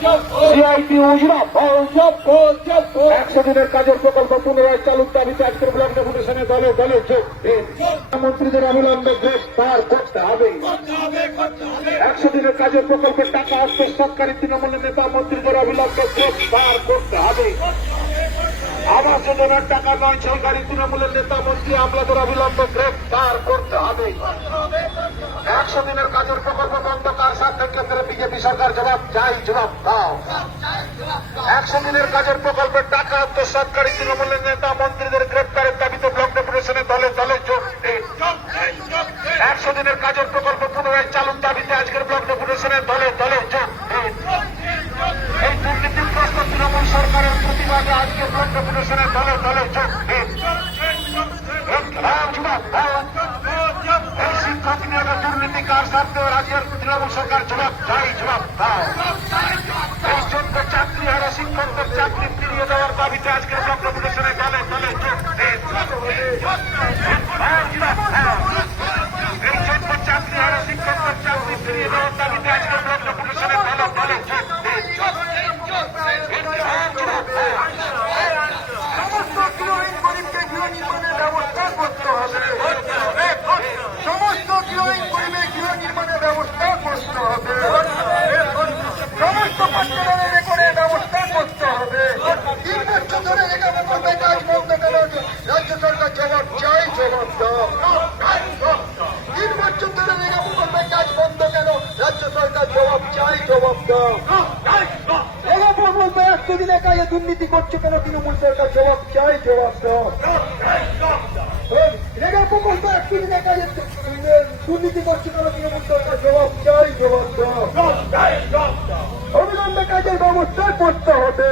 CIT উজরা 100 দিনের কাজের প্রকল্প পুনরায় চালুর দাবিতে আজকের ব্লক ডেপুটেশনে দলে দলে যোগ। মন্ত্রীদের অবিলম্বে গ্রেফতার করতে হবে। 100 দিনের কাজের প্রকল্পের টাকা আসতে সরকারি তৃণমূলের নেতা মন্ত্রীদের অবিলম্বে গ্রেফতার করতে হবে। আবাস যোজনার টাকা নয় সরকারি তৃণমূলের নেতা মন্ত্রী আমলাদের অবিলম্বে গ্রেফতার করতে হবে। 100 দিনের কাজের প্রকল্প বন্ধ কার সাথে কেন্দ্রে বিজেপি সরকার জবাব চাই, জবাব দাও। 100 দিনের কাজের প্রকল্পের টাকা তো সরকারি তৃণমূলের নেতা মন্ত্রীদের গ্রেফতারের দাবিতে ব্লক ডেপুটেশনে দলে দলে যোগ দিন। 100 দিনের কাজের প্রকল্প পুনরায় চালুর দাবিতে আজকের ব্লক ডেপুটেশনে দলে দলে যোগ দিন। এই দুর্নীতিগ্রস্ত তৃণমূল সরকারের প্রতিবাদে আজকে ব্লক ডেপুটেশনে দলে দলে যোগ দিন। এই শিক্ষক নিয়োগে দুর্নীতি কার স্বার্থে রাজ্যের তৃণমূল সরকার জবাব চাই, জবাব দাও। এই যোগ্য চাকরি হারা শিক্ষকদের চাকরি ফিরিয়ে দেওয়ার দাবিতে আজকের ব্লক ডেপুটেশনে দলে দলে যোগ দিন। এই যোগ্য চাকরি হারা শিক্ষকদের চাকরি ফিরিয়ে দেওয়ার দাবিতে আজকের ব্লক ডেপুটেশনে দলে দলে যোগ দিন। সমস্ত গৃহহীন গরিবকে গৃহ নির্মাণের ব্যবস্থা করতে হবে। সমস্ত গৃহহীন গরিবের গৃহ নির্মাণের ব্যবস্থা করতে হবে। সমস্ত পাঠ্যক্রমের রেকর্ডের ব্যবস্থা করতে হবে। 3 বছর ধরে রেখানো করবে কাজ বন্ধ কেন? রাজ্য সরকার জবাব চাই, জবাব দাও। 3 বছর ধরে রেখানো করবে কাজ বন্ধ কেন? রাজ্য সরকার জবাব চাই, জবাব দাও। বলবে 100 দিনের কাজে দুর্নীতি করছে কেন তৃণমূল সরকার? জবাব চাই, জবাব দাও। রেগা প্রকল্প 100 দিনের কাজে দুর্নীতি করছে কেন তৃণমূল সরকার? জবাব চাই, জবাব দাও। অবিলম্বে কাজের ব্যবস্থা করতে হবে।